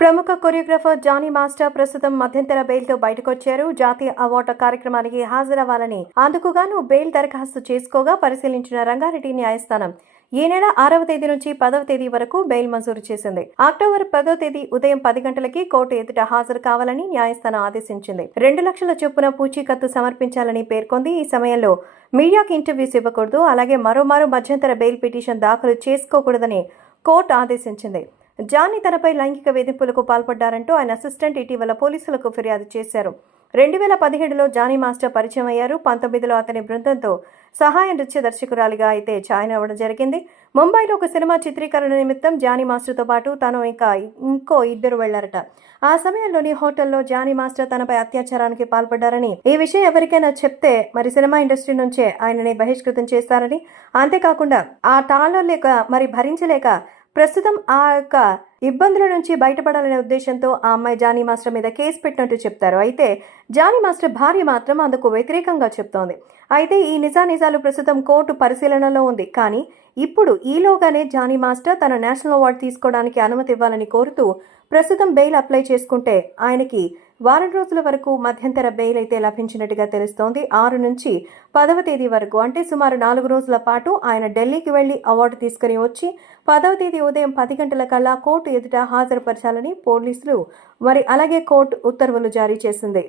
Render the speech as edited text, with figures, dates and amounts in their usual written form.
ప్రముఖ choreographer Johnny master ప్రస్తుతం మధ్యంతర బెయిల్తో బయటకొచ్చారు. జాతీయ అవార్డుల కార్యక్రమానికి హాజరవ్వాలని అందుకుగాను బెయిల్ దరఖాస్తు చేసుకోగా పరిశీలించిన రంగారెడ్డి న్యాయస్థానం ఈ నెల 6వ తేదీ నుంచి 10వ తేదీ వరకు బెయిల్ మంజూరు చేసింది. అక్టోబర్ 10వ తేదీ ఉదయం 10 గంటలకి కోర్టు ఎదుట హాజరు కావాలని న్యాయస్థానం ఆదేశించింది. 2 లక్షల చొప్పున పూచీకత్తు సమర్పించాలని పేర్కొంది. ఈ సమయంలో మీడియాకి ఇంటర్వ్యూస్ ఇవ్వకూడదు, అలాగే మరోమారు మధ్యంతర బెయిల్ పిటిషన్ దాఖలు చేసుకోకూడదని కోర్టు ఆదేశించింది. జానీ తనపై లైంగిక వేధింపులకు పాల్పడ్డారంటూ ఆయన అసిస్టెంట్ ఇటీవల పోలీసులకు ఫిర్యాదు చేశారు. 2017లో జానీ మాస్టర్ పరిచయం అయ్యారు. 19లో అతని బృందంతో సహాయ నృత్య దర్శకురాలిగా అయితే ఛాయన అవ్వడం జరిగింది. ముంబైలో ఒక సినిమా చిత్రీకరణ నిమిత్తం జానీ మాస్టర్తో పాటు తను ఇంకో ఇద్దరు వెళ్లారట. ఆ సమయంలోని హోటల్లో జానీ మాస్టర్ తనపై అత్యాచారానికి పాల్పడ్డారని, ఈ విషయం ఎవరికైనా చెప్తే మరి సినిమా ఇండస్ట్రీ నుంచే ఆయనని బహిష్కృతం చేస్తారని, అంతేకాకుండా ఆ తాళలేక మరి భరించలేక ప్రస్తుతం ఆ యొక్క ఇబ్బందుల నుంచి బయటపడాలనే ఉద్దేశంతో ఆ అమ్మాయి జానీ మాస్టర్ మీద కేసు పెట్టినట్టు చెప్తారు. అయితే జానీ మాస్టర్ భార్య మాత్రం అందుకు వ్యతిరేకంగా చెప్తోంది. అయితే ఈ నిజాలు ప్రస్తుతం కోర్టు పరిశీలనలో ఉంది. కానీ ఇప్పుడు ఈలోగానే జానీ మాస్టర్ తన నేషనల్ అవార్డు తీసుకోవడానికి అనుమతి ఇవ్వాలని కోరుతూ ప్రస్తుతం బెయిల్ అప్లై చేసుకుంటే ఆయనకి వారం రోజుల వరకు మధ్యంతర బెయిల్ అయితే లభించినట్టుగా తెలుస్తోంది. 6 నుంచి 10వ తేదీ వరకు, అంటే సుమారు 4 రోజుల పాటు ఆయన ఢిల్లీకి వెళ్లి అవార్డు తీసుకుని వచ్చి 10వ తేదీ ఉదయం 10 గంటల కల్లా కోర్టు ఎదుట హాజరుపరచాలని పోలీసులు అలాగే కోర్టు ఉత్తర్వులు జారీ చేసింది.